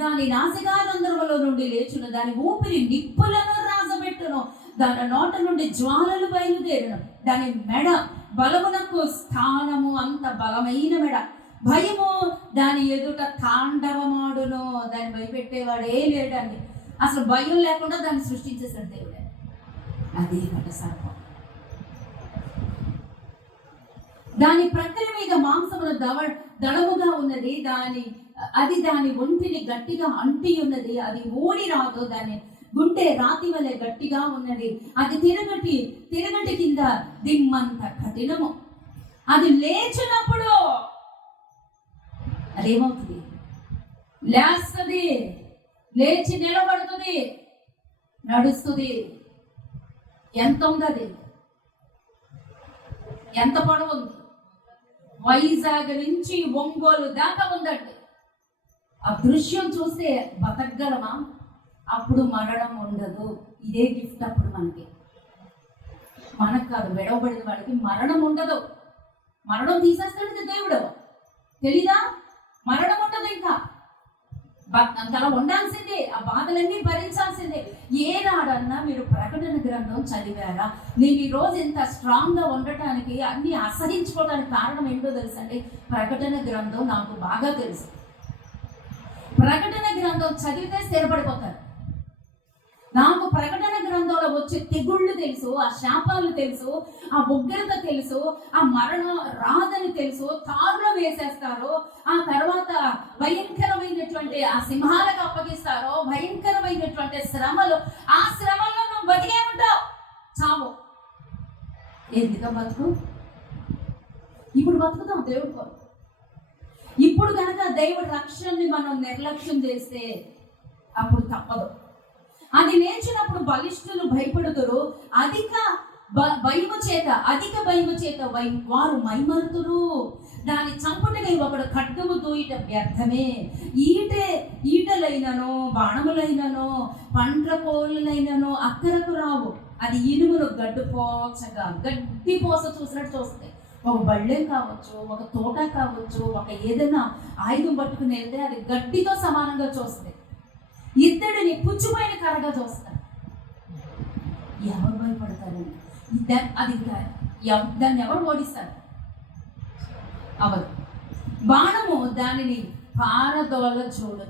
దాని నాసికారంధ్రములో నుండి లేచును, దాని ఊపిరి నిప్పులను రాజబెట్టును, దాని నోట నుండి జ్వాలలు బయలుదేరును. దాని మెడ బలమునకు స్థానము, అంత బలమైన మెడ. భయము దాని ఎదుట తాండవమాడును. దాన్ని భయపెట్టేవాడే లేడండి. అసలు భయం లేకుండా దాన్ని సృష్టించేసాడు దేవుడే. అదే ఘట సర్పం. దాని ప్రక్కల మీద మాంసమును దడముగా ఉన్నది, అది దాని ఒంటిని గట్టిగా అంటి ఉన్నది, అది ఓడి రాదు, దాని గుండె రాతి వలె గట్టిగా ఉన్నది, అది తిరగటి కింద దిమ్మంత కఠినము. అది లేచినప్పుడు అదేమవుతుంది? లేస్తుంది, లేచి నిలబడుతుంది, నడుస్తుంది. ఎంత ఉంది? అది ఎంత పొడవు ఉంది? వైజాగ్ నుంచి ఒంగోలు దాకా ఉందండి. ఆ దృశ్యం చూస్తే బతకగలమా? అప్పుడు మరణం ఉండదు. ఇదే గిఫ్ట్ అప్పుడు మనకు కాదు, విడవబడిన వాడికి మరణం ఉండదు. మరణం తీసేస్తాడు దేవుడు, తెలీదా? మరణం ఉండదు. ఇంకా అంతలా ఉండాల్సిందే, ఆ బాధలన్నీ భరించాల్సిందే. ఏనాడన్నా మీరు ప్రకటన గ్రంథం చదివారా? నేను ఈరోజు ఇంత స్ట్రాంగ్గా ఉండటానికి, అన్ని అసహించుకోవడానికి కారణం ఏంటో తెలుసండి? ప్రకటన గ్రంథం నాకు బాగా తెలుసు. ప్రకటన గ్రంథం చదివితే స్థిరపడిపోతారు. నాకు ప్రకటన గ్రంథంలో వచ్చే తెగుళ్ళు తెలుసు, ఆ శాపాలు తెలుసు, ఆ ఉగ్రత తెలుసు, ఆ మరణం రాదని తెలుసు. తారులో వేసేస్తారు, ఆ తర్వాత భయంకరమైనటువంటి ఆ సింహాలకు అప్పగిస్తారు, భయంకరమైనటువంటి శ్రమలు. ఆ శ్రమల్లో నువ్వు బతికే ఉంటావు, చావు. ఎందుకు బతుకు? ఇప్పుడు బతుకుతాం దేవుడి కొరకు. ఇప్పుడు కనుక దేవుడి రక్షణని మనం నిర్లక్ష్యం చేస్తే అప్పుడు తప్పదు. అది నేర్చినప్పుడు బలిష్ఠులు భయపడుతురు, అధిక భయము చేత వారు మైమరుతురు. దాని చంపుటకై ఒకడు ఖడ్గము దూయట వ్యర్థమే. ఈటలైనను బాణములైనను పండ్రపోలైనను అక్కరకు రావు. అది ఇనుమును గడ్డి పోస చూసినట్టు చూస్తాయి. ఒక బళ్ళెం కావచ్చు, ఒక తోట కావచ్చు, ఒక ఏదైనా ఆయుధం పట్టుకుని వెళ్తే అది గడ్డితో సమానంగా చూస్తుంది. ఇద్దడిని పుచ్చిపోయిన కర్రగా చూస్తారు. ఎవరు భయపడతారు? దాన్ని ఎవరు ఓడిస్తారు? అవరు. బాణము దానిని పారదోల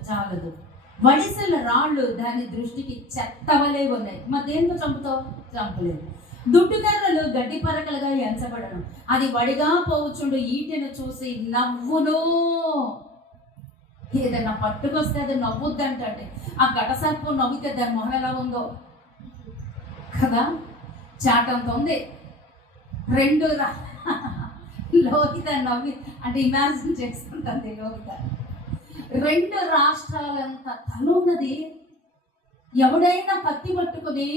చాలదు, వడిసెల రాళ్ళు దాని దృష్టికి చెత్తవలే ఉన్నాయి. మరి దేంతో చంపుతావు? చంపలేదు. దుడ్డు కర్రలు గడ్డి పరకలుగా ఎంచబడను. అది వడిగా పోవచ్చుండు ఈటెను చూసి నవ్వును. ఏదైనా పట్టుకొస్తే అది నవ్వుద్దంటే, ఆ ఘట సర్పం నవ్వితే దాని మొహం ఎలా ఉందో కదా, చాటంత ఉంది. లోహిత నవ్వి అంటే ఇమాజిన్ చేసుకుంటుంది. లోహిత 2 రాష్ట్రాలంత తల ఉన్నది. ఎవడైనా కత్తి పట్టుకుని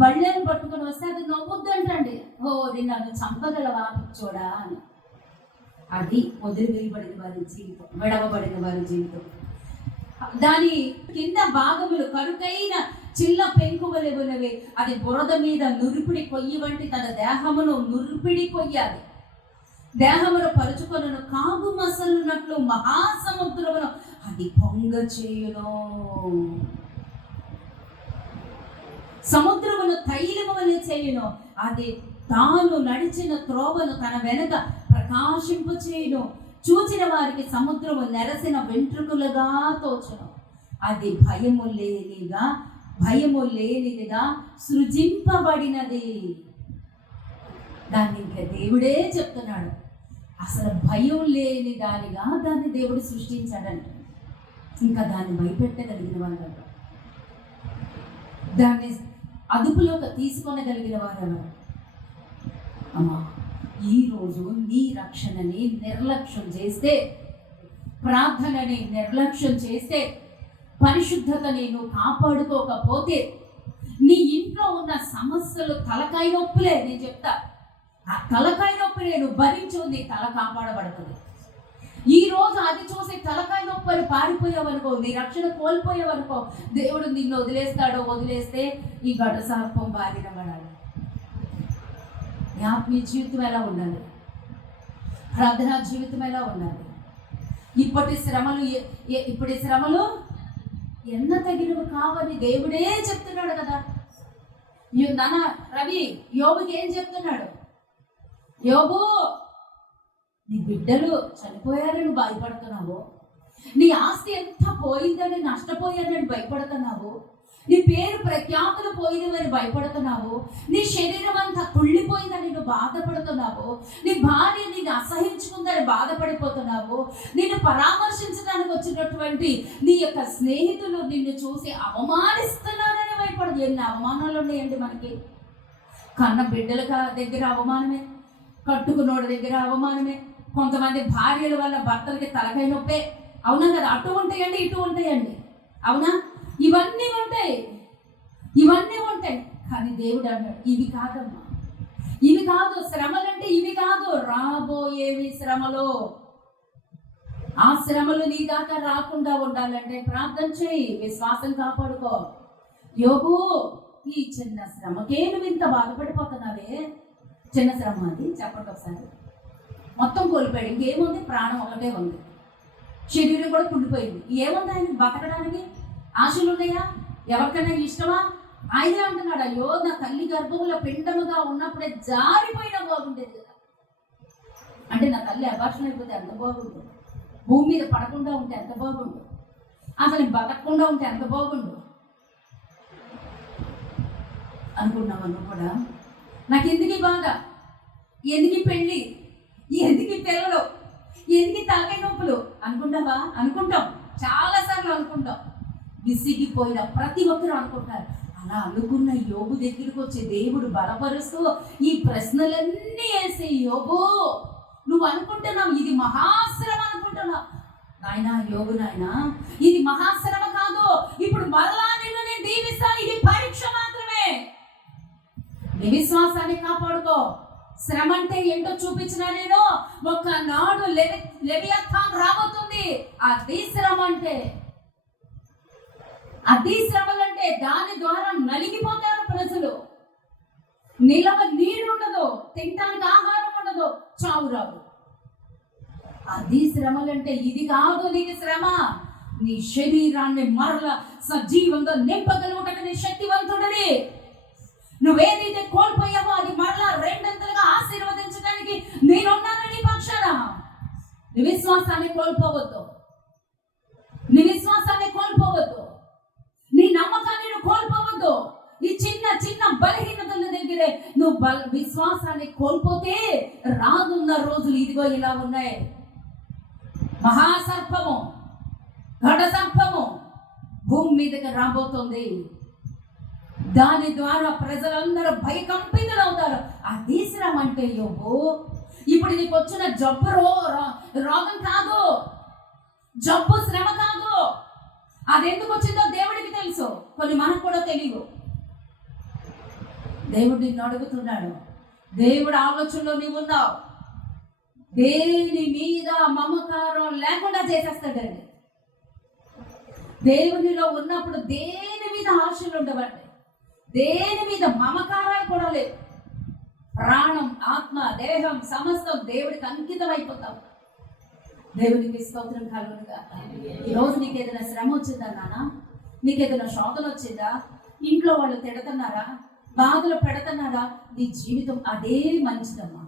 బళ్ళెను పట్టుకుని వస్తే అది నవ్వుద్దంటండి. నన్ను చంపగలవా పిచ్చోడా అని. అది వదిలివేయబడిన వారి జీవితం, విడవబడిన వారి జీవితం. దాని కింద భాగములు కరుకైన చిల్ల పెంకువలే ఉన్నవి. అది బురద మీద నురిపిడి కొయ్యి వంటి తన దేహమును నురిపిడి కొయ్యాలి. దేహమును పరుచుకొనును, కాగు మసలున్నట్లు మహాసముద్రమును అది పొంగ చేయును. సముద్రమును తైలము వలె చేయును. అది తాను నడిచిన త్రోవను తన వెనక ప్రకాశింపు చేయును. చూచిన వారికి సముద్రము నెరసిన వెంట్రుకలుగా తోచును. అది భయము లేనిదిగా సృజింపబడినది. దాన్ని ఇంకా దేవుడే చెప్తున్నాడు. అసలు భయం లేని దానిగా దాన్ని దేవుడు సృష్టించాడంట. ఇంకా దాన్ని భయపెట్టగలిగిన వాళ్ళు, దాన్ని అదుపులోకి తీసుకొనగలిగిన వారు. అమ్మా, ఈరోజు నీ రక్షణని నిర్లక్ష్యం చేస్తే, ప్రార్థనని నిర్లక్ష్యం చేస్తే, పరిశుద్ధతని నువ్వు కాపాడుకోకపోతే, నీ ఇంట్లో ఉన్న సమస్యలు తలకాయ నొప్పులే. నేను చెప్తా, ఆ తలకాయ నొప్పులే నువ్వు భరించు, నీ తల కాపాడబడుతుంది. ఈ రోజు అది చూసి తలకాయ నొప్పి అని పారిపోయావనుకో, నీ రక్షణ కోల్పోయావనుకో, దేవుడు నిన్ను వదిలేస్తే ఈ ఘట సర్పం బారిన పడాలి. ఆత్మీయ జీవితం ఎలా ఉండాలి? ప్రార్థనా జీవితం ఎలా ఉండాలి? ఇప్పటి శ్రమలు ఎన్న తగినవి కావని దేవుడే చెప్తున్నాడు కదా. నాన్న రవి యోబుకి ఏం చెప్తున్నాడు? యోబు, నీ బిడ్డలు చనిపోయారని భయపడుతున్నావు, నీ ఆస్తి ఎంత పోయిందని నష్టపోయారని భయపడుతున్నావు, నీ పేరు ప్రఖ్యాతులు పోయిందని భయపడుతున్నావు, నీ శరీరం అంతా కుళ్ళిపోయిందని నువ్వు బాధపడుతున్నావు, నీ భార్య నిన్ను అసహించుకుందని బాధపడిపోతున్నావు, నిన్ను పరామర్శించడానికి వచ్చినటువంటి నీ యొక్క స్నేహితులు నిన్ను చూసి అవమానిస్తున్నారని భయపడదు. ఎన్ని అవమానాలు ఉన్నాయండి మనకి. కన్న బిడ్డల దగ్గర అవమానమే, కట్టుకున్నోడి దగ్గర అవమానమే, కొంతమంది భార్యల వల్ల భర్తలకి తలకాయ నొప్పే. అవునా కదా? అటు ఉంటాయండి, ఇటు ఉంటాయండి. అవునా? ఇవన్నీ ఉంటాయి, ఇవన్నీ ఉంటాయి. కానీ దేవుడు అన్నాడు, ఇవి కాదమ్మా, ఇవి కాదు శ్రమలంటే, ఇవి కాదు రాబోయేవి శ్రమలు. ఆ శ్రమలు నీ దాకా రాకుండా ఉండాలంటే ప్రార్థన చేయి, విశ్వాసం కాపాడుకో. యోబు, ఈ చిన్న శ్రమకే నువ్వు ఇంత బాధపడిపోతున్నావే. చిన్న శ్రమ అది చెప్పండి ఒకసారి. మొత్తం కోల్పోయాడు, ఇంకేముంది? ప్రాణం ఒకటే ఉంది, శరీరం కూడా కుళ్ళిపోయింది. ఏముంది ఆయన బతకడానికి? ఆశలు ఉన్నాయా? ఎవరికైనా ఇష్టమా? ఆయనే అంటున్నాడు, అయ్యో నా తల్లి గర్భంలో పిండముగా ఉన్నప్పుడే జారిపోయినా బాగుండేది కదా. అంటే నా తల్లి అభాషణ అయిపోతే ఎంత బాగుండు, భూమి మీద పడకుండా ఉంటే ఎంత బాగుండు, అసలు బతకకుండా ఉంటే ఎంత బాగుండు అనుకున్నావు నువ్వు కూడా. నాకు ఎందుకు బాధ, ఎందుకు పెళ్ళి, ఎందుకు పిల్లలు, ఎందుకు తలకాయ నొప్పులు అనుకుంటావా? అనుకుంటాం, చాలాసార్లు అనుకుంటాం. విసిగిపోయిన ప్రతి ఒక్కరు అనుకుంటారు. అలా అనుకున్న యోబు దగ్గరికి వచ్చే దేవుడు బలపరుస్తూ ఈ ప్రశ్నలన్నీ వేసే, యోబు నువ్వు అనుకుంటున్నావు ఇది మహాశ్రమ అనుకుంటున్నావు. నాయనా యోబు, నాయనా ఇది మహాశ్రమ కాదు, ఇప్పుడు మరలా నిన్ను నేను దీవిస్తాను, ఇది పరీక్ష మాత్రమే. నీ విశ్వాసాన్ని కాపాడుకో. శ్రమ అంటే ఏంటో చూపించిన నేను. ఒకనాడు లెవియథాన్ రాబోతుంది. అది శ్రమ అంటే, అది శ్రమలంటే దాని ద్వారా నలిగిపోతారు ప్రజలు. నిలవ నీడుండదు, తినటానికి ఆహారం ఉండదు, చావు రాదు. అది శ్రమలంటే. ఇది కాదు నీకు శ్రమ. నీ శరీరాన్ని మరల సజీవంగా నింపగలుగుటకు నీ శక్తివంతుడని. నువ్వేదైతే కోల్పోయావో అది మరలా రెండంతలుగా ఆశీర్వదించడానికి నేనున్నాను నీ పక్షాన. నీ విశ్వాసాన్ని కోల్పోవద్దు, నీ విశ్వాసాన్ని కోల్పోవద్దు, నీ నమ్మకాన్ని నువ్వు కోల్పోవద్దు. ఈ చిన్న చిన్న బలహీనతల దగ్గరే నువ్వు విశ్వాసాన్ని కోల్పోతే రానున్న రోజులు ఇదిగో ఇలా ఉన్నాయి. మహాసర్పము, ఘట సర్పము భూమి మీదకి రాబోతుంది. దాని ద్వారా ప్రజలందరూ భయకంపితులవుతారు. అది శ్రమ అంటే. యోబు, ఇప్పుడు నీకు వచ్చిన జబ్బు రోగం కాదు, జబ్బు శ్రమ కాదు. అది ఎందుకు వచ్చిందో దేవుడికి తెలుసు, కొన్ని మనకు కూడా తెలియదు. దేవుడు నిన్ను అడుగుతున్నాడు. దేవుడు ఆలోచనలో నీవు ఉన్నావు. దేని మీద మమకారం లేకుండా చేసేస్తాడండి. దేవునిలో ఉన్నప్పుడు దేని మీద ఆశలు ఉండవండి, దేని మీద మమకారాలు కూడా లేవు. ప్రాణం, ఆత్మ, దేహం సమస్తం దేవుడికి అంకితం అయిపోతాం. దేవునికి స్తోత్రం కలుగునుగా. ఈరోజు నీకు ఏదైనా శ్రమ వచ్చిందా నాన్న? నీకు ఏదైనా శోధన వచ్చిందా? ఇంట్లో వాళ్ళు తిడుతున్నారా, బాధలు పెడుతున్నారా? నీ జీవితం అదే మంచిదమ్మా,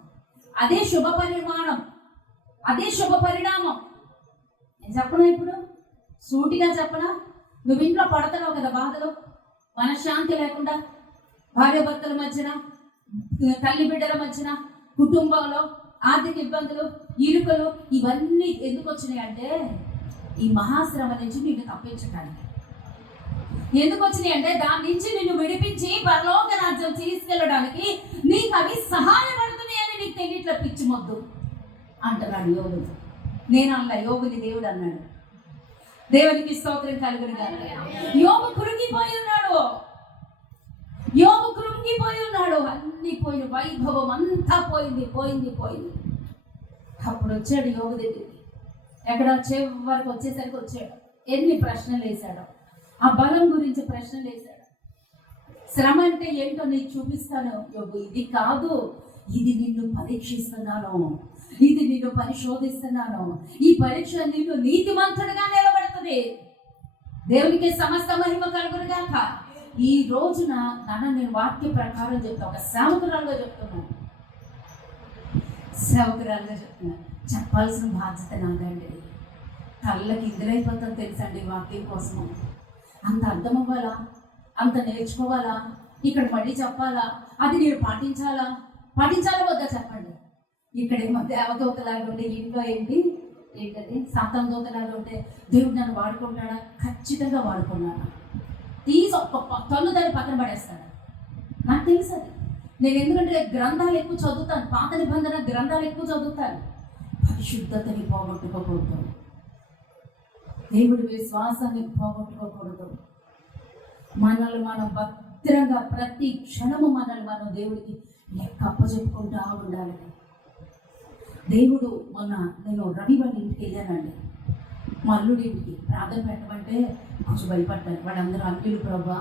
అదే శుభ పరిమాణం, అదే శుభ పరిణామం. నేను చెప్పనా? ఇప్పుడు సూటిగా చెప్పనా? నువ్వు ఇంట్లో పడుతున్నావు కదా బాధలు, మనశ్శాంతి లేకుండా, భార్యాభర్తల మధ్యన, తల్లి బిడ్డల మధ్యన, కుటుంబంలో ఆర్థిక ఇబ్బందులు, ఇరుకలు, ఇవన్నీ ఎందుకు వచ్చినాయి అంటే ఈ మహాశ్రమ నుంచి నిన్ను తప్పించడానికి. ఎందుకు వచ్చినాయి అంటే దాని నుంచి నిన్ను విడిపించి పరలోక రాజ్యం తీసుకెళ్ళడానికి నీకు అవి సహాయపడుతున్నాయి అని నీకు తెలియట్ల. పిచ్చి మొద్దు అంటున్నాడు యోబు. నేను అలా యోబుని దేవుడు అన్నాడు. దేవునికి స్తోత్రం కలుగునుగాక. యోబు కృంగిపోయి ఉన్నాడు, యోబు కృంగిపోయి ఉన్నాడు. అన్ని పోయిన వైభవం అంతా పోయింది, పోయింది, పోయింది. అప్పుడు వచ్చాడు యోబు దగ్గరికి. ఎక్కడ చివరికి వచ్చేసరికి వచ్చాడు. ఎన్ని ప్రశ్నలు వేశాడు, ఆ బలం గురించి ప్రశ్నలు వేశాడు. శ్రమ అంటే ఏంటో నీకు చూపిస్తాను యోబు. ఇది కాదు, ఇది నిన్ను పరీక్షిస్తున్నాను, ఇది నిన్ను పరిశోధిస్తున్నాను. ఈ పరీక్ష నిన్ను నీతిమంతుడిగా నిలబెడుతుంది. దేవునికి సమస్త మహిమ కలుగును గాక. ఈ రోజున నేను వాక్య ప్రకారం చెప్తా, ఒక సేవకురాలుగా చెప్తున్నాను, చెప్పాల్సిన బాధ్యత నాదండి. కళ్ళకి ఎదురైపోతాను తెలుసండి వాక్యం కోసం. అంత అర్థం అవ్వాలా, అంత నేర్చుకోవాలా, ఇక్కడ మళ్ళీ చెప్పాలా, అది నేను పాటించాలా వద్దా చెప్పండి. ఇక్కడేమో దేవదూతలాగా ఉంటే ఇంట్లో ఏంటది సాతాను దూతలాగా ఉంటే దేవుడు నన్ను వాడుకుంటాడా? ఖచ్చితంగా వాడుకున్నాడా? తీసి ఒక్క తల్లు దాన్ని పక్కన పడేస్తాడు. నాకు తెలుసు అది. నేను ఎందుకంటే గ్రంథాలు ఎక్కువ చదువుతాను, పాత నిబంధన గ్రంథాలు ఎక్కువ చదువుతాను. పరిశుద్ధతని పోగొట్టుకోకూడదు, దేవుడి విశ్వాసాన్ని పోగొట్టుకోకూడదు. మనల్ని మనం భద్రంగా ప్రతి క్షణము మనల్ని మనం దేవుడికి లెక్క అప్పచెప్పుకుంటూ ఉండాలి. దేవుడు నేను రవి వాళ్ళ ఇంటికి వెళ్ళానండి, మా అల్లుడి ఇంటికి ప్రార్థన పెట్టమంటే కొంచెం భయపడ్డాను. వాళ్ళందరూ అల్లులు ప్రభా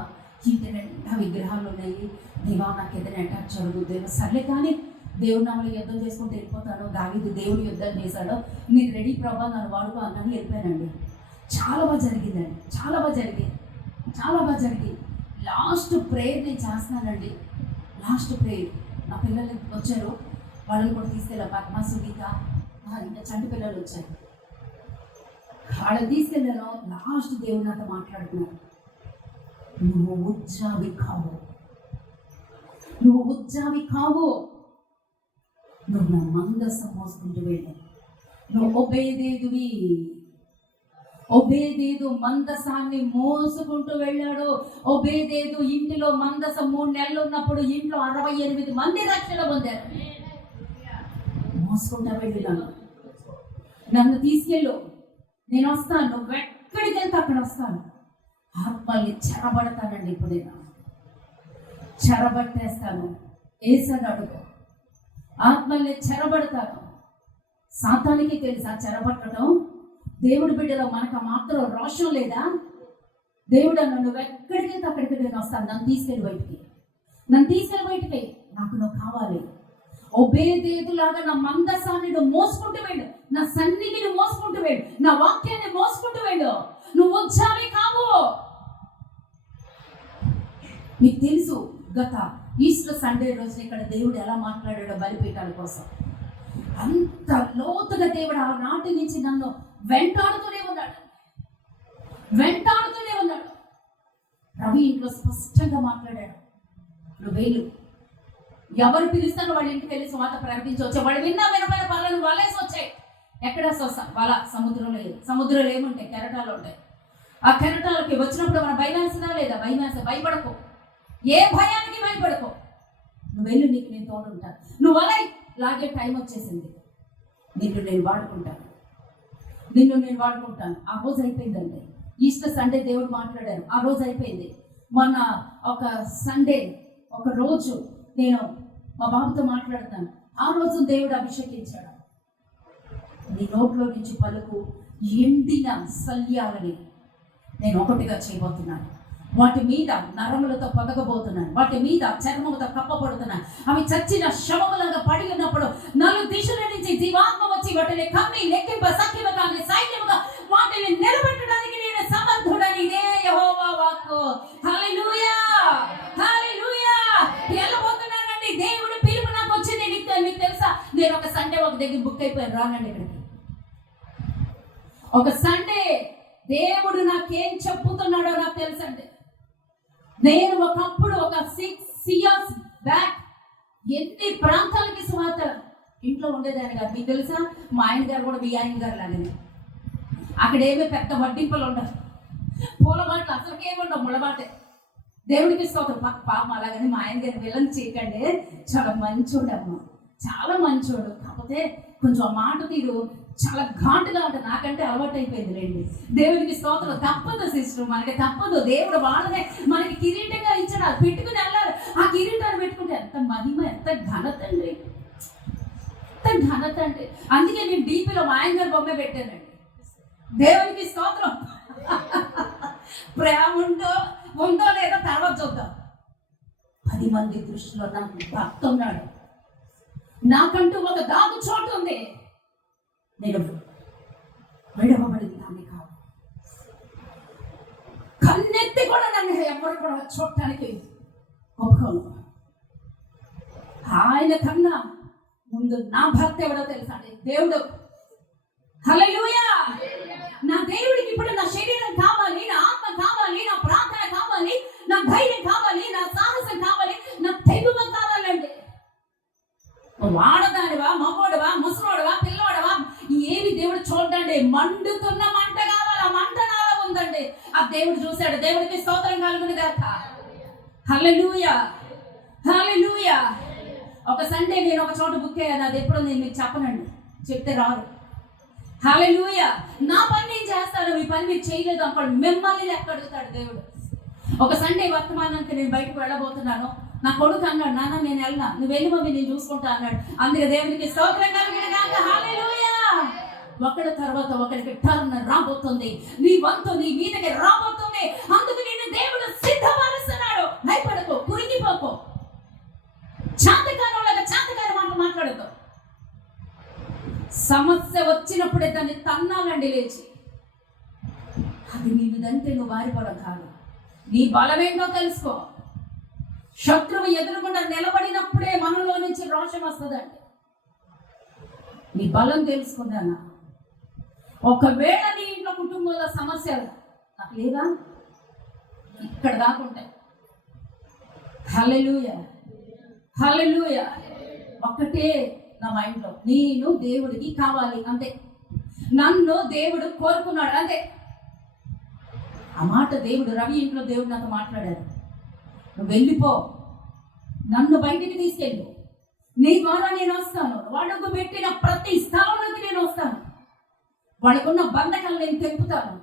ఇంటి నిండా విగ్రహాలు ఉన్నాయి, దేవా నాకు ఏదైనా అటాక్ జరుగుద్దేమో. సర్లే కానీ దేవుడు నామలు యుద్ధం చేసుకుంటూ వెళ్ళిపోతాను, దావీదు దేవుడు యుద్ధం చేశాడు, మీరు రెడీ ప్రభా నన్ను వాడుకో అన్నాను. వెళ్ళిపోయానండి. చాలా బాగా జరిగింది. లాస్ట్ ప్రేయర్ నేను చేస్తున్నానండి. లాస్ట్ ప్రేయర్ నా పిల్లలు వచ్చారు, వాళ్ళని కూడా తీసుకెళ్ళా. పద్మ, సునీత, ఇంకా చంటి పిల్లలు వచ్చారు, వాళ్ళని తీసుకెళ్ళాను. లాస్ట్ దేవుడు నాతో మాట్లాడుతున్నారు, నువ్వు ఉజ్జావి కావు, నువ్వు నా మందసం మోసుకుంటూ వెళ్ళావు. నువ్వు ఒబేదేదు మందసాన్ని మోసుకుంటూ వెళ్ళాడు. ఒబేదేదు ఇంటిలో మందసం 3 నెలలు ఉన్నప్పుడు ఇంట్లో 68 మంది రక్షణ పొందారు. మోసుకుంటా వెళ్ళినాను. నన్ను తీసుకెళ్ళు, నేను వస్తాను, నువ్వు ఎక్కడికి వెళ్తే అక్కడ వస్తాను. ఆత్మల్ని చెరబడతానండి. ఇప్పుడు నేను చెరబట్టేస్తాను. ఏసని అడుగు, ఆత్మల్ని చెరబడతాను. సాతానికి తెలుసా చెరబట్టడం? దేవుడి బిడ్డలో మనకు మాత్రం రోషం లేదా? దేవుడు అన్న నువ్వు ఎక్కడికి వెళ్తే అక్కడికి నేను వస్తాను, నన్ను తీసుకెళ్ళి బయటికి, నాకు నువ్వు కావాలి. ఒబేదేదులాగా నా మందసాన్ని నువ్వు మోసుకుంటూ వెళ్ళు, నా సన్నిధిని మోసుకుంటూ వెళ్ళు, నా వాక్యాన్ని మోసుకుంటూ వెళ్ళు. నువ్వు ఉజ్జావి కావు. మీకు తెలుసు గత ఈస్టర్ సండే రోజున ఇక్కడ దేవుడు ఎలా మాట్లాడాడో బలిపీఠాల కోసం. అంత లోతుగా దేవుడు ఆనాటి నుంచి నన్ను వెంటాడుతూనే ఉన్నాడు. రవి ఇంట్లో స్పష్టంగా మాట్లాడాడు, నువ్వు వేలు ఎవరు పిలుస్తారో వాళ్ళ ఇంటికి వెళ్ళి స్వాత ప్రకటించవచ్చు. వాళ్ళు వినపైన పనులను వలేసి వచ్చాయి. ఎక్కడ వల సముద్రంలో ఏముంటాయి? కెరటాలు ఉంటాయి. ఆ కెరటాలకి వచ్చినప్పుడు మనం భయమేసినా లేదా? భయపడకు, ఏ భయానికి భయపడకు. నువ్వు వెళ్ళు, నీకు నేను తోడుంటాను. నువ్వు వలై లాగే టైం వచ్చేసింది. నిన్ను నేను వాడుకుంటాను. ఆ రోజు అయిపోయిందండి. ఈస్టర్ సండే దేవుడు మాట్లాడారు, ఆ రోజు అయిపోయింది. మొన్న ఒక సండే ఒక రోజు నేను మా బాబుతో మాట్లాడతాను. ఆ రోజు దేవుడు అభిషేకించాడు. నీ నోట్లో నుంచి పలుకు ఎండిన సల్యాలని నేను ఒకటిగా చేయబోతున్నాను. వాటి మీద నరములతో పొదగబోతున్నాను, వాటి మీద చర్మముతో కప్పబడుతున్నాను. అవి చచ్చిన శవములుగా పడి ఉన్నప్పుడు 4 దిశల నుంచి జీవాత్మ వచ్చి వాటిని కమ్మి లెక్కింప సఖ్యముగా సైన్యముగా వాటిని నిలబెట్టడానికి నేను సమర్థుడని. ఇదే యెహోవా వాక్కు. హల్లెలూయా. వెళ్ళబోతున్నానండి. దేవుడు పిలుపు నాకు వచ్చింది. మీకు తెలుసా, నేను ఒక సండే ఒక దగ్గర బుక్ అయిపోయాను, రానండి ఇక్కడికి. ఒక సండే దేవుడు నాకేం చెప్పుతున్నాడో నాకు తెలుసండి. నేను ఒకప్పుడు ఒక 6 years బ్యాక్ ఎన్ని ప్రాంతాలకి సువార్త ఇంట్లో ఉండేదాన్ని కాదు. మీకు తెలుసా, మా ఆయన గారు కూడా మీ ఆయన గారు లాగానే. అక్కడ ఏమీ పెద్ద వడ్డింపులు ఉండవు, పూలబాటలు అసలుకి ఏముండవు, ముళ్ళబాటే. దేవుడికి స్తోత్రం. పాపం అలాగని మా ఆయన గారిని విలన్ చేయకండి, చాలా మంచోడు అమ్మ, చాలా మంచోడు. కాకపోతే కొంచెం ఆ మాట తీరు చాలా ఘాటుగా ఉంటుంది. నాకంటే అలవాటు అయిపోయింది లేండి. దేవునికి స్తోత్రం. తప్పదు సిస్టర్, మనకి తప్పదు. దేవుడు వాళ్ళనే మనకి కిరీటంగా ఇచ్చాడు, అది పెట్టుకుని వెళ్ళాలి. ఆ కిరీటాన్ని పెట్టుకుంటే ఎంత మహిమ, ఎంత ఘనత అండి, అందుకే నేను డీపీలో మా ఆయన గారి బొమ్మ పెట్టానండి. దేవునికి స్తోత్రం. ప్రేమ ఉందో లేదో తర్వాత చూద్దాం. 10 మంది దృష్టిలో నాకు భక్త ఉన్నాడు, నాకంటూ ఒక దాగు చోటు ఉంది. నేను విడవబడిన దాన్ని కాదు. ఆయన ఎవరు కూడా చూడటానికి ఒప్పుకోను. ఆయన కన్నా ముందు నా భర్త ఎవడో తెలుసా అండి? దేవుడు. హల్లెలూయా. నా దేవుడికి ఇప్పుడు నా శరీరం కావాలి, నా ఆత్మ కావాలి, నా ప్రార్థన కావాలి, నా ధైర్యం కావాలి, నా సాహసం కావాలి, నా తెగువ కావాలండి. వాడదానివా, మగోడవా, ముసలోడవా, పిల్లోడవా, ఏమి దేవుడు చూడండి. మండుతున్న మంట కావాలి. ఆ మంట నాలో ఉందండి. ఆ దేవుడు చూశాడు. దేవుడికి స్తోత్రం కలుగును గాక. హల్లెలూయా, హల్లెలూయా. ఒక సండే నేను ఒక చోట బుక్ అయ్యాను. అది ఎప్పుడో నేను మీకు చెప్పనండి, చెప్తే రాదు. హల్లెలూయా. నా పని నేను చేస్తాను, మీ పని మీరు చేయలేదు అనుకోండి, మిమ్మల్ని లెక్క అడుగుతాడు దేవుడు. ఒక సండే వర్తమానానికి నేను బయటకు వెళ్ళబోతున్నాను. నా కొడుకు అన్నాడు, నాన్న నేను వెళ్ళినా, నువ్వు వెళ్ళి మమ్మీ నేను చూసుకుంటా అన్నాడు. అందుకే దేవునికి స్తోత్రం కలుగును గాక. హల్లెలూయా. ఒకటి తర్వాత ఒకరికి టర్న్ రాబోతుంది. నీ వంతు నీ మీదకి రాబోతుంది. అందుకు నేను దేవుడు సిద్ధపరుస్తున్నాడు. భయపడకు, కురిగిపోకు, చాతకారంలాగా చాతకారం మాట మాట్లాడదు. సమస్య వచ్చినప్పుడే దాన్ని తన్నాలండి లేచి. అది నేను దంటే నువ్వు వారిపోవడం కాదు. నీ బలమేంటో తెలుసుకో. శత్రువు ఎదురుగుండా నిలబడినప్పుడే మనలో నుంచి రోషం వస్తుందండి. నీ బలం తెలుసుకుందానా? ఒకవేళ నీ ఇంట్లో కుటుంబంలో సమస్యలు నాకు లేదా, ఇక్కడ దాకుంటాయి. హల్లెలూయా, హల్లెలూయా. ఒక్కటే నా మైండ్లో, నేను దేవుడికి కావాలి అంతే. నన్ను దేవుడు కోరుకున్నాడు అంతే. ఆ మాట దేవుడు, రవి ఇంట్లో దేవుడు నాతో మాట్లాడారు. నువ్వు వెళ్ళిపో, నన్ను బయటికి తీసుకెళ్ళు, నీ ద్వారా నేను వస్తాను. వాడుకు పెట్టిన ప్రతి స్థలంలోకి నేను వస్తాను. వాడుకున్న బంధకాలు నేను తెంపుతాను.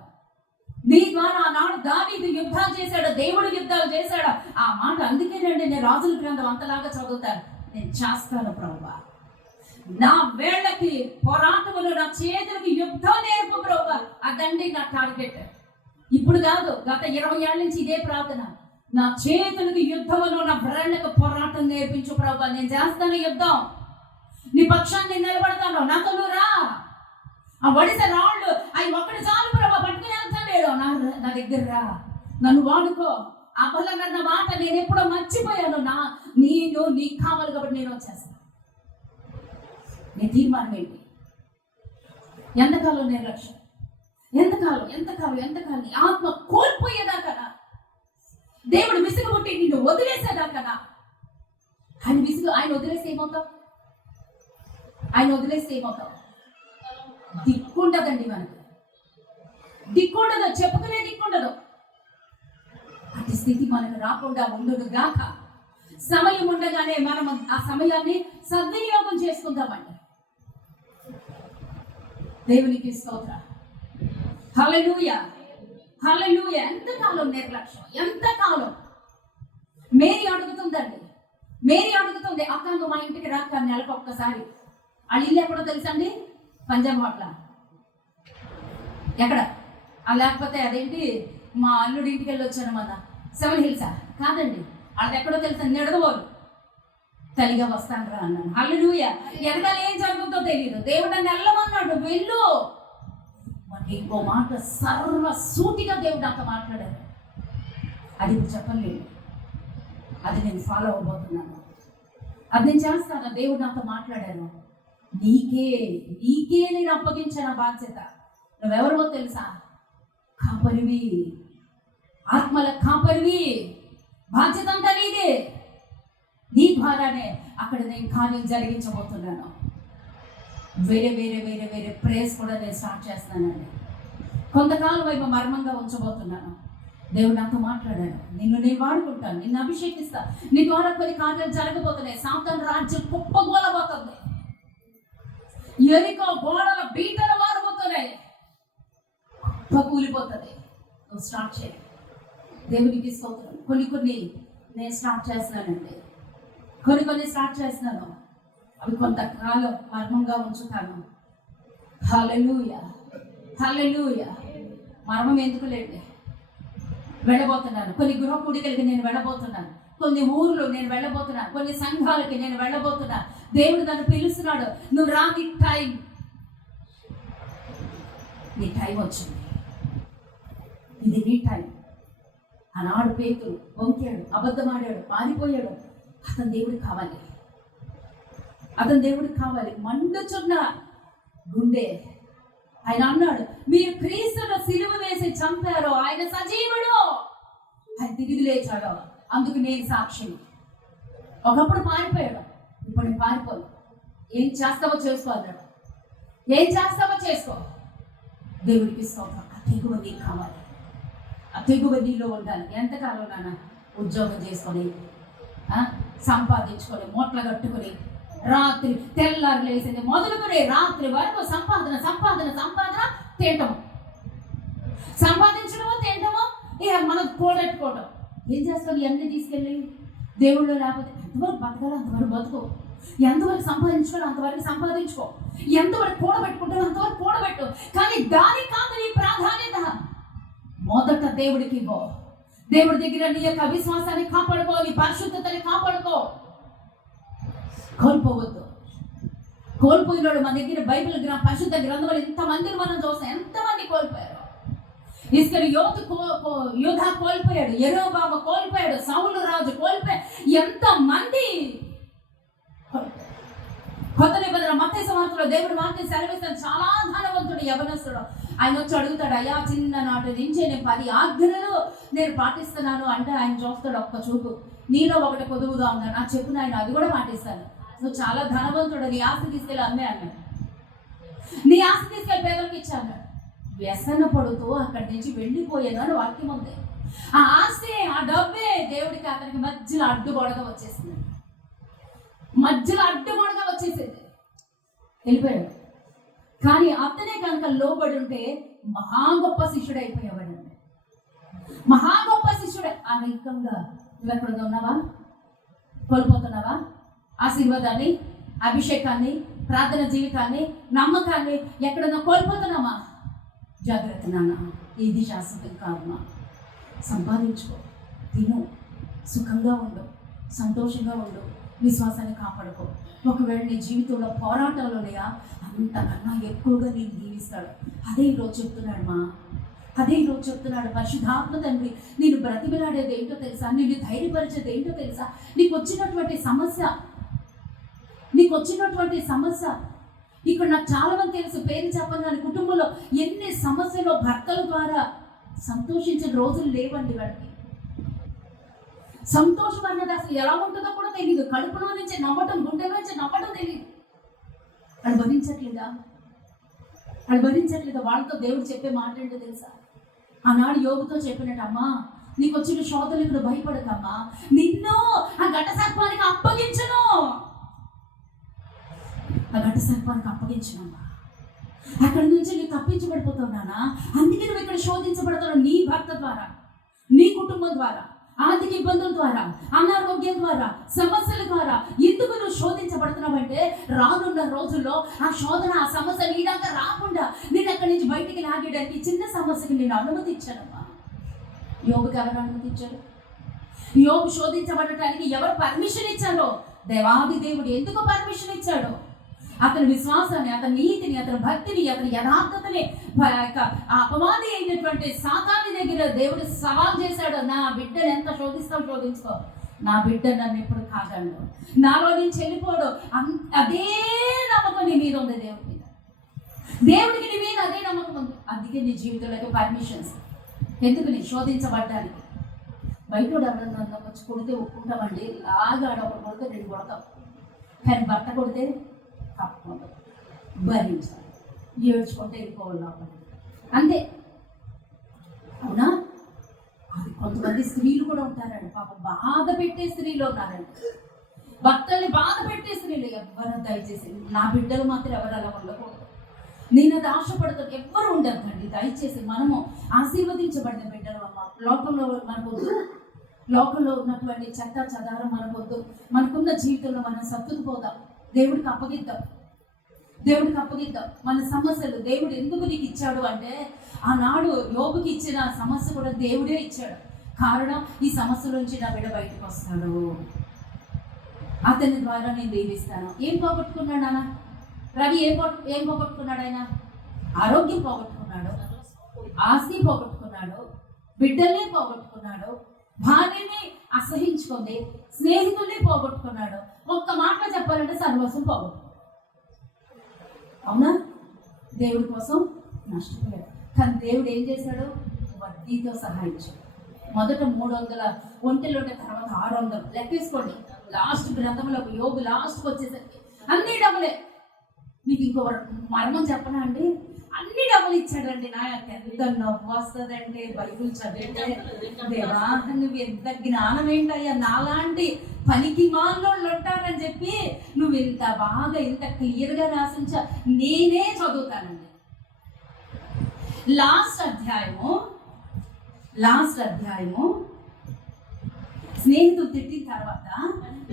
నీ ద్వారా ఆనాడు దావీదు యుద్ధాలు చేశాడు, దేవుడు యుద్ధాలు చేశాడు. ఆ మాట అందుకేనండి నేను రాజుల గ్రంథం అంతలాగా చదువుతాను. నేను చేస్తాను ప్రభువా, నా వేళ్ళకి పోరాటములు, నా చేతులకి యుద్ధం నేర్పు ప్రభువా. అదండి నా టార్గెట్. ఇప్పుడు కాదు, గత 20 ఏళ్ళ నుంచి ఇదే ప్రార్థన. నా చేతులకి యుద్ధములు, నా వేళ్ళకి పోరాటం నేర్పించు ప్రభువా. నేను చేస్తాను యుద్ధం, నీ పక్షాన్ని నిలబడతాను. నాతో నువ్వు రా. ఆ వడిసే రాళ్ళు అవి ఒక్కటి చాలు ప్రభా, పట్టుకుని వెళ్తాను. నా దగ్గర రా, నన్ను వాడుకో. అబలన్న మాట నేను ఎప్పుడో మర్చిపోయాను. నేను నీకు కావాలి కాబట్టి నేను వచ్చేస్తాను. నీ తీర్మానం ఏంటి? ఎంతకాలం నిర్లక్ష్యం? ఎంతకాలం ఎంతకాలం ఎంతకాలం నీ ఆత్మ కోల్పోయేదాకా, దేవుడు విసుగుబుట్టి నిన్ను వదిలేసేదాకా. ఆయన వదిలేస్తే ఏమవుతావు? ఆయన వదిలేస్తే ఏమవుతావు? దిక్కుండదండి మనకి, దిక్కుండదు, చెప్పుకునే దిక్కుండదు. అతి స్థితి మనకు రాకుండా ఉండదు గాక. సమయం ఉండగానే మనం ఆ సమయాన్ని సద్వినియోగం చేసుకుందామండి. దేవునికి స్తోత్రం. హల్లెలూయా, హల్లెలూయా. ఎంతకాలం నిర్లక్ష్యం, ఎంతకాలం? మేరీ అడుగుతుందండి, మేరీ అడుగుతుంది, అక్క నువ్వు మా ఇంటికి రాక నెలకు ఒక్కసారి. వాళ్ళ ఇల్లు ఎక్కడో తెలుసా అండి? పంజాబ్ హోటల్. ఎక్కడ? లేకపోతే అదేంటి మా అల్లుడి ఇంటికి వెళ్ళి వచ్చాను మన 7 హిల్సా? కాదండి, వాళ్ళది ఎక్కడో తెలుసా? నిడదవోలు. తల్లిగా వస్తాను రా అన్నాను. హల్లెలూయా. ఎనకాల ఏం జరుగుతుందో తెలియదు. దేవుడు నన్ను వెళ్ళమన్నాడు, వెళ్ళు. మరి ఇంకో మాట సర్వ సూటిగా దేవుడు నాతో మాట్లాడారు. అది ఇప్పుడు చెప్పలేదు, అది నేను ఫాలో అవ్వబోతున్నాను, అది నేను చేస్తాను. దేవుడు నాతో మాట్లాడాను. నీకే నేను అప్పగించిన బాధ్యత. నువ్వెవరో తెలుసా? కాపరివి, ఆత్మల కాపరివి. బాధ్యత అంతా నీదే. నీ ద్వారానే అక్కడ నేను కార్యం జరిగించబోతున్నాను. వేరే వేరే వేరే వేరే ప్రేయర్స్ కూడా నేను స్టార్ట్ చేస్తున్నానండి. కొంతకాలం వైపు మర్మంగా ఉంచబోతున్నాను. దేవుడు నాతో మాట్లాడాడు, నిన్ను నేను వాడుకుంటాను, నిన్ను అభిషేకిస్తా, నీ ద్వారా కొన్ని కార్యాలు జరగబోతున్నాయి. సాతాను రాజ్యం కుప్పగోలబోతుంది. ఎరికో గోడల బీటలు వారబోతున్నాయి, కూలిపోతుంది. నువ్వు స్టార్ట్ చేయి. దేవునికి స్తోత్రం. కొన్ని నేను స్టార్ట్ చేస్తున్నానండి, కొన్ని స్టార్ట్ చేస్తున్నాను. అవి కొంతకాలం మర్మంగా ఉంచుతాను. హల్లెలూయా, హల్లెలూయా. మర్మం ఎందుకు లేండి, వెళ్ళబోతున్నాను. కొన్ని గృహ కూడికలకి నేను వెళ్ళబోతున్నాను, కొన్ని ఊర్లు నేను వెళ్ళబోతున్నాను, కొన్ని సంఘాలకి నేను వెళ్ళబోతున్నా. దేవుడు నన్ను పిలుస్తున్నాడు, నువ్వు రా, నీ టైం వచ్చింది, ఇది నీ టైం. ఆనాడు పేతురు వంకాడు, అబద్ధమాడాడు, పారిపోయాడు. అతను దేవుడికి కావాలి, అతను దేవుడికి కావాలి. మండుచున్న గుండె. ఆయన అన్నాడు, మీరు క్రీస్తును సిలువ వేసి చంపారు, ఆయన సజీవుడు, ఆయన తిరిగి లేచాడు, అందుకు నేను సాక్షిని. ఒకప్పుడు పారిపోయాడు, ఇప్పుడు నేను పారిపోను. ఏం చేస్తావో చేసుకో అన్నాడు. ఏం చేస్తావో చేసుకో. దేవుడికి స్తోత్రం. ఆ తెగువ నీకు కావాలి, ఆ తెగువ నీలో ఉండాలి. ఎంతకాలం నాన్న ఉద్యోగం చేసుకొని సంపాదించుకొని మూటలు కట్టుకొని రాత్రి తెల్లారు లేసింది మొదలుకొని రాత్రి వరకు సంపాదన సంపాదన సంపాదన, తింటాము, సంపాదించడమో తింటామో, ఇక మనం కూడెట్టుకోవడం. ఏం చేస్తావు? ఇవన్నీ తీసుకెళ్ళి దేవుళ్ళు లేకపోతే ఎంతవరకు బతకాలో అంతవరకు బతుకో, ఎంతవరకు సంపాదించుకోవాలి అంతవరకు సంపాదించుకో, ఎంతవరకు కూడబెట్టుకుంటావు అంతవరకు కూడబెట్టు. కానీ దానికి కాదు నీ ప్రాధాన్యత. మొదట దేవుడికి ఇవ్వు. దేవుడి దగ్గర నీ యొక్క విశ్వాసాన్ని కాపాడుకో, నీ పరిశుద్ధతని కాపాడుకో. కోల్పోవద్దు. కోల్పోయినాడు. మన దగ్గర బైబిల్ పరిశుద్ధ గ్రంథంలో ఎంతమందిని మనం చూస్తాం, ఎంతమంది కోల్పోయారు. ఇస్కరి యోధా కోల్పోయాడు, యెరోబాము కోల్పోయాడు, సౌలు రాజు కోల్పోయాడు. ఎంతమంది కొత్త నిబంధన మత్తయి సువార్తలో దేవుడు వాక్యం సెలవిస్తాడు. చాలా ధనవంతుడు యవనస్తుడు. ఆయన వచ్చి అడుగుతాడు, అయ్యా చిన్ననాటి నుంచి నేను 10 ఆజ్ఞలు నేను పాటిస్తున్నాను అంటే ఆయన చూస్తాడు ఒక్క చూపు, నీలో ఒకటి కొదువుగా ఉన్నాడు, నాకు చెప్పు ఆయన అది కూడా పాటిస్తాను. నువ్వు చాలా ధనవంతుడు, నీ ఆస్తి తీసుకెళ్ళి అమ్మే అన్నాడు, నీ ఆస్తి తీసుకెళ్ళి పేదలకు ఇచ్చా అన్నాడు. వ్యసన పడుతూ అక్కడి నుంచి వెళ్ళిపోయాను అని వాక్యం ఉంది. ఆ ఆస్తి, ఆ డబ్బే దేవుడికి అతనికి మధ్యలో అడ్డుగోడగా వచ్చేసింది, మధ్యలో అడ్డుగోడగా వచ్చేసేది, వెళ్ళిపోయాడు. కానీ అతనే కనుక లోబడి ఉంటే మహా గొప్ప శిష్యుడు అయిపోయేవాడండి, మహా గొప్ప శిష్యుడే. ఆ రకంగా నువ్వు ఎక్కడ ఉన్నావా? కోల్పోతున్నావా? ఆశీర్వాదాన్ని, అభిషేకాన్ని, ప్రార్థన జీవితాన్ని, నమ్మకాన్ని ఎక్కడన్నా కోల్పోతున్నామా? జాగ్రత్త నాన్న, ఇది శాశ్వతం కాదుమా. సంపాదించుకో, తిను, సుఖంగా ఉండు, సంతోషంగా ఉండు, విశ్వాసాన్ని కాపాడుకో. ఒకవేళ నీ జీవితంలో పోరాటాలున్నాయా, అంతకన్నా ఎక్కువగా నేను దీవిస్తాడు. అదే ఈరోజు చెప్తున్నాడు మా, అదే ఈరోజు చెప్తున్నాడు పరిశుద్ధాత్మ తండ్రి. నేను బ్రతిమలాడేది ఏంటో తెలుసా, నేను ధైర్యపరిచేది ఏంటో తెలుసా, నీకు వచ్చినటువంటి సమస్య ఇక్కడ నాకు చాలా మంది తెలుసు, పేరు చెప్పగానే కుటుంబంలో ఎన్ని సమస్యలు, భర్తల ద్వారా సంతోషించిన రోజులు లేవండి. వాడికి సంతోషం అన్నది అసలు ఎలా ఉంటుందో కూడా తెలియదు. కడుపులో నుంచి నవ్వటం, గుండెలో నుంచి నవ్వటం తెలియదు. అది భరించట్లేదా? వాళ్ళతో దేవుడు చెప్పే మాట ఏంటో తెలుసా? ఆనాడు యోగుతో చెప్పినట్టు, అమ్మా నీకు వచ్చిన శోధనలు ఇప్పుడు భయపడకమ్మా, నిన్ను ఆ ఘట సర్పానికి అప్పగించను, ఆ ఘట సర్పానికి అప్పగించనమ్మా. అక్కడి నుంచి నీకు తప్పించబడిపోతున్నానా, అందుకే నువ్వు ఇక్కడ శోధించబడుతున్నావు. నీ భర్త ద్వారా, నీ కుటుంబం ద్వారా, ఆర్థిక ఇబ్బందుల ద్వారా, అనారోగ్యం ద్వారా, సమస్యల ద్వారా ఎందుకు నువ్వు శోధించబడుతున్నావంటే రానున్న రోజుల్లో ఆ శోధన, ఆ సమస్య నీ దాకా రాకుండా నేను అక్కడి నుంచి బయటికి లాగేయడానికి చిన్న సమస్యకి నేను అనుమతి ఇచ్చానమ్మా. యోగుకి ఎవరు అనుమతించారు? యోగు శోధించబడటానికి ఎవరు పర్మిషన్ ఇచ్చారో? దేవాది దేవుడు ఎందుకు పర్మిషన్ ఇచ్చాడు? అతని విశ్వాసాన్ని, అతని నీతిని, అతని భక్తిని, అతని యథార్థతని అపవాది అయినటువంటి సాతాను దగ్గర దేవుడు సవాల్ చేశాడు. నా బిడ్డను ఎంత శోధిస్తావు శోధించుకో, నా బిడ్డ నన్ను ఎప్పుడు కాదండు, నాలో నుంచి వెళ్ళిపోడు. అదే నమ్మకం నీ మీద ఉంది దేవుడి మీద, దేవుడికి నీ మీద అదే నమ్మకం ఉంది. అందుకే నీ జీవితంలో పర్మిషన్స్ ఎందుకు? నీ శోధించబడ్డానికి. బయట ఎవరన్నా వచ్చి కొడితే ఒప్పుకుంటామండి, లాగా ఒకటి కొడితే 2 కొడతాం. కానీ భర్త కొడితే తప్పకుండా భరించాలి, ఏడ్చుకుంటే వెళ్ళిపోవాలి అంతే. అవునా? అది కొంతమంది స్త్రీలు కూడా ఉంటారండి, పాపం బాధ పెట్టే స్త్రీలు ఉన్నారండి, భర్తల్ని బాధ పెట్టే స్త్రీలు. ఎవరు దయచేసి నా బిడ్డలు మాత్రం ఎవరు అలా ఉండకూడదు. నేను అది ఆశపడతాను, ఎవ్వరు ఉండద్దండి దయచేసి. మనము ఆశీర్వదించబడిన బిడ్డలు అమ్మ. లోకంలో మనకొద్దు, లోకంలో ఉన్నటువంటి చెత్త చెదారం మనకొద్దు. మనకున్న జీవితంలో మనం సర్దుకుపోదాం, దేవుడికి అప్పగిద్దాం. మన సమస్యలు దేవుడు ఎందుకు నీకు ఇచ్చాడు అంటే, ఆనాడు యోబుకి ఇచ్చిన సమస్య కూడా దేవుడే ఇచ్చాడు. కారణం, ఈ సమస్య నుంచి నా బిడ్డ బయటకు వస్తాడు, అతని ద్వారా నేను దీవిస్తాను. ఏం పోగొట్టుకున్నాడు అన్న రవి? ఏం పోగొట్టుకున్నాడు ఆయన? ఆరోగ్యం పోగొట్టుకున్నాడు, ఆస్తి పోగొట్టుకున్నాడు, బిడ్డల్ని పోగొట్టుకున్నాడు, భార్యని అసహించుకుంది, స్నేహితుల్ని పోగొట్టుకున్నాడు. ఒక్క మాటలో చెప్పాలంటే సర్వస్వం పోగొట్టుకున్నాడు. అవునా? దేవుడి కోసం నష్టపోయాడు. కానీ దేవుడు ఏం చేశాడు? వడ్డీతో సహాయించాడు. మొదట 300 ఒంటెలు ఉంటే తర్వాత 600. లెక్కేసుకోండి. లాస్ట్ గ్రంథంలో యోబు లాస్ట్కి వచ్చేసరికి అన్ని డబ్బులే. మీకు ఇంకో మర్మం చెప్పనా అండి? అన్ని డబ్బులు ఇచ్చాడండి. నాకు ఎంత నవ్వు వస్తుందంటే బైబుల్ చదివితే, దేవా నువ్వు ఎంత జ్ఞానం ఏంటయ్యా, నాలాంటి పనికి మాలోళ్ళు ఉంటారని చెప్పి నువ్వు ఇంత బాగా ఇంత క్లియర్గా రాసించా. నేనే చదువుతానండి. లాస్ట్ అధ్యాయము స్నేహితులు తిట్టిన తర్వాత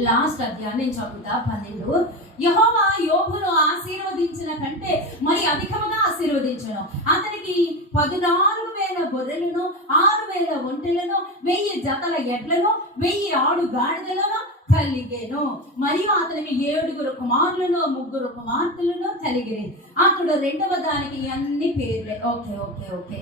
లాస్ట్ అధ్యాయం నేను చదువుతా 12. యెహోవా యోబును ఆశీర్వదించిన కంటే మరి అధికముగా ఆశీర్వదించను. అతనికి 14,000 గొర్రెలను, 6,000 ఒంటెలను, 1000 జతల ఎడ్లను, 1000 ఆడు గాడిదలను కలిగేను. మరియు అతనికి 7 కుమారులను, 3 కుమార్తెలను కలిగిరి. అతడు 2వ దానికి అన్ని పేర్లే. ఓకే.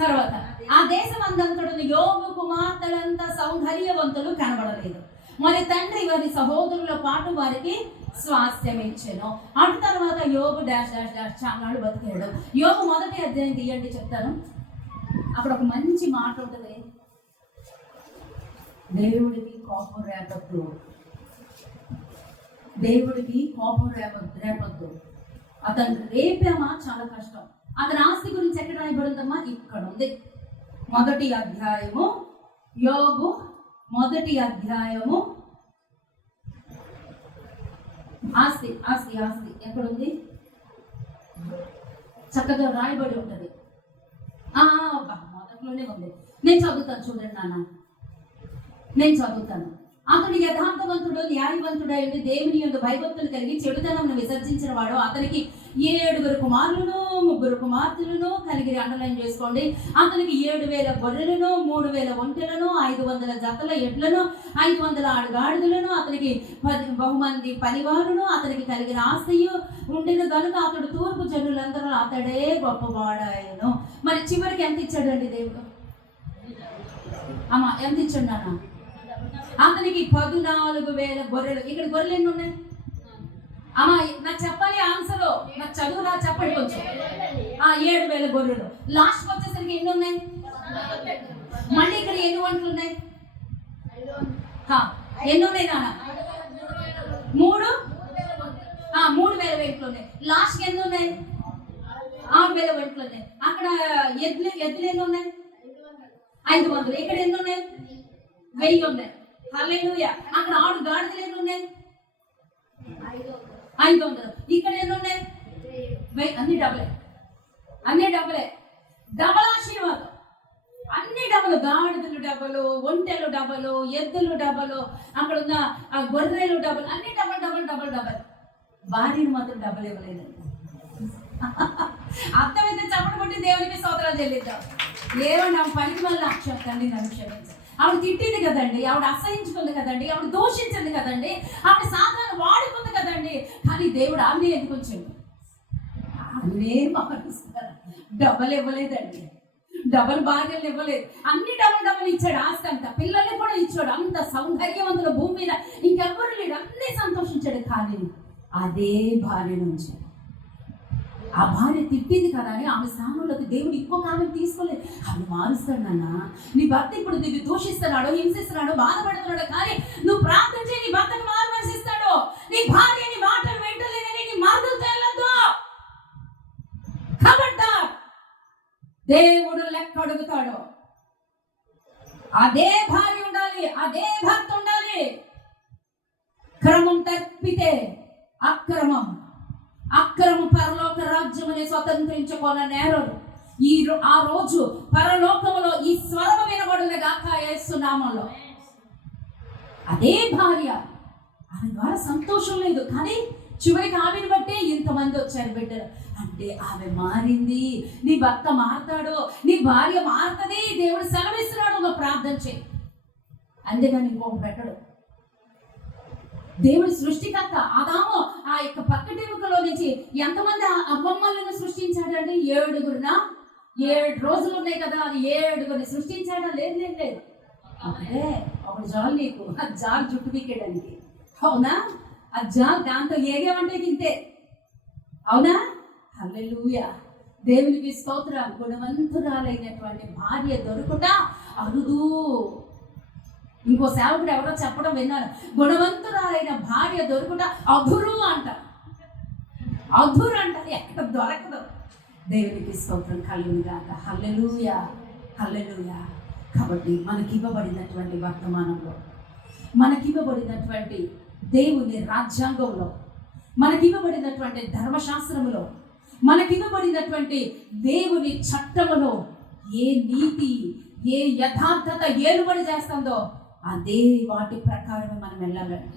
తర్వాత ఆ దేశం అందంతటను యోబు కుమార్తెలంతా సౌందర్యవంతులు కనబడలేదు. మరి తండ్రి వారి సహోదరుల పాటు వారికి స్వాస్థ్యం ఇచ్చాను. అటు తర్వాత యోబు డాష్ చాలాడు బతికాడు. యోబు 1వ అధ్యాయం తీయండి, చెప్తాను. అక్కడ ఒక మంచి మాట ఉంటుంది. దేవుడికి కోపం రేపొద్దు. అతను రేపేమా చాలా కష్టం. అతని ఆస్తి గురించి ఎక్కడ రాయబడిందమ్మా? ఇక్కడ ఉంది. 1వ అధ్యాయము యోబు 1వ అధ్యాయము ఆస్తి ఎక్కడుంది? చక్కగా రాయబడి ఉంటుంది. మొదట్లోనే ఉంది. నేను చదువుతాను, చూడండి నాన్న, నేను చదువుతాను. అతడు యథార్థవంతుడు, న్యాయవంతుడైంది, దేవుని యందు భయభక్తులు కలిగి చెడుతనమును విసర్జించిన వాడు. అతనికి 7 కుమారులను, 3 కుమార్తెలను కలిగి అండర్లైన్ చేసుకోండి. అతనికి 7,000 గొర్రెలను, 3,000 ఒంటెలను, 500 జతల ఎడ్లను, 500 ఆడుగాడిదలను, అతనికి 10 బహుమంది పనివారును, అతనికి కలిగిన ఆస్తియు ఉండిన కనుక అతడు తూర్పు జనులందరూ అతడే గొప్పవాడాయను. మరి చివరికి ఎంత ఇచ్చాడండి దేవుడు? ఎంత ఇచ్చాడు నాన్న? అతనికి 14,000 గొర్రెలు. ఇక్కడ గొర్రెలు ఎన్ని ఉన్నాయి? నాకు చెప్పాలి ఆన్సర్. నాకు చదువురా, చెప్పండి కొంచెం. 7,000 గొర్రెలు. లాస్ట్ వచ్చేసరికి ఎన్ని ఉన్నాయి? మళ్ళీ ఇక్కడ ఎన్ని వంటలు ఉన్నాయి? ఎన్ని ఉన్నాయి నాన్న? 3,000 వెంట్లు ఉన్నాయి. లాస్ట్ ఎన్ని ఉన్నాయి? 6,000 వెంట్లు ఉన్నాయి. అక్కడ ఎద్దులు ఎన్ని ఉన్నాయి? 500. ఇక్కడ ఎన్ని ఉన్నాయి? 1000 ఉన్నాయి. హల్లెలూయా. అక్కడ ఆడు గాడిదలు ఎన్ని ఉన్నాయి? 500. ఇక్కడ ఎన్ని ఉన్నాయి? అన్ని డబ్బులే. డబల్ ఆశీర్వాదం. అన్ని డబ్బులు. గాడిదలు డబ్బులు, ఒంటెలు డబ్బులు, ఎద్దులు డబ్బులు, అక్కడ ఉన్న గొర్రెలు డబ్బులు, అన్ని డబల్. భార్యను మాత్రం డబ్బులు ఇవ్వలేదు. అర్థమైతే చప్పటి కొట్టి దేవునికి స్తోత్రాలు చెల్లిద్దాం. ఏమన్నా పనికి వల్ల తండ్రి నన్ను క్షమించాలి. ఆవిడ తిట్టింది కదండి, ఆవిడ అసహించుకుంది కదండి, ఆవిడ దూషించింది కదండి, ఆవిడ సాధారణ వాడుకుంది కదండి. కానీ దేవుడు ఆమె ఎందుకు వచ్చింది? ఆమె మారుస్తారు. డబ్బులు ఇవ్వలేదండి, డబల్ భార్యలు ఇవ్వలేదు. అన్ని డబల్ ఇచ్చాడు. ఆస్తి అంతా, పిల్లల్ని కూడా ఇచ్చాడు. అంత సౌందర్యవంతుల భూమి మీద ఇంకెవ్వరు లేడు. అన్నీ సంతోషించాడు. కానీ అదే భార్య నుంచి ఆ భార్య తిట్టింది కదా అని ఆమె స్థానంలోకి దేవుడు ఇంకొక ఆమెను తీసుకోలేదు. ఆమె మారుస్తాడు నాన్న. నీ భర్త ఇప్పుడు నిన్ను దూషిస్తున్నాడు, హింసిస్తున్నాడు, బాధపడుతున్నాడు. కానీ నువ్వు ప్రార్థన చేయి, నీ భర్తను మారుమనిస్తాడు. నీ భార్య నీ మాటలు వింటలేదని నీ మార్గం తెలదు. కాబట్టి దేవుడు లెక్క అడుగుతాడు. అదే భార్య ఉండాలి, అదే భర్త ఉండాలి. క్రమం తప్పితే అక్రమం పరలోక రాజ్యముని స్వతంత్రించుకోన నేరుడు. ఆ రోజు పరలోకములో ఈ స్వరము వినబడును గాక యేసు నామములో. అదే భార్య, ఆమె ద్వారా సంతోషం లేదు. కానీ చివరికి ఆమెను బట్టే ఇంతమంది వచ్చారు బిడ్డలు. అంటే ఆమె మారింది. నీ భర్త మారతాడు, నీ భార్య మారుతుంది. దేవుడు సెలవిస్తున్నాడు, ఒక ప్రార్థన చేయి. అంతేగాని ఇంకొక పెట్టడు. దేవుడు సృష్టికర్త. ఆదాము ఆ యొక్క పక్కటెముకలో నుంచి ఎంతమంది అవ్వమ్మలను సృష్టించాడంటే 7. 7 రోజులు ఉన్నాయి కదా, అది 7 సృష్టించాడా? లేదు లేదు లేదు. అదే ఒకటి జాలు నీకు, ఆ జాలు జుట్టు పీకేయడానికి. అవునా? ఆ జాలు దాంతో ఏగేమంటే ఇంతే. అవునా? హల్లెలూయా, దేవునికి స్తోత్రం. గుణవంతురాలైనటువంటి భార్య దొరుకుట అరుదు. ఇంకో సేవకుడు ఎవరో చెప్పడం విన్నాను, గుణవంతురాలైన భార్య దొరుకుట అధురు అంట. అధురు అంట, ఎక్కడ దొరకదు. దేవునికి స్తోత్రం కలుగును గాక. హల్లెలూయా, హల్లెలూయా. కాబట్టి మనకివ్వబడినటువంటి వర్తమానంలో, మనకివ్వబడినటువంటి దేవుని రాజ్యాంగంలో, మనకివ్వబడినటువంటి ధర్మశాస్త్రములో, మనకివ్వబడినటువంటి దేవుని చట్టములో ఏ నీతి, ఏ యథార్థత ఏలుబడి చేస్తుందో అదే వాటి ప్రకారమే మనం వెళ్ళాలండి.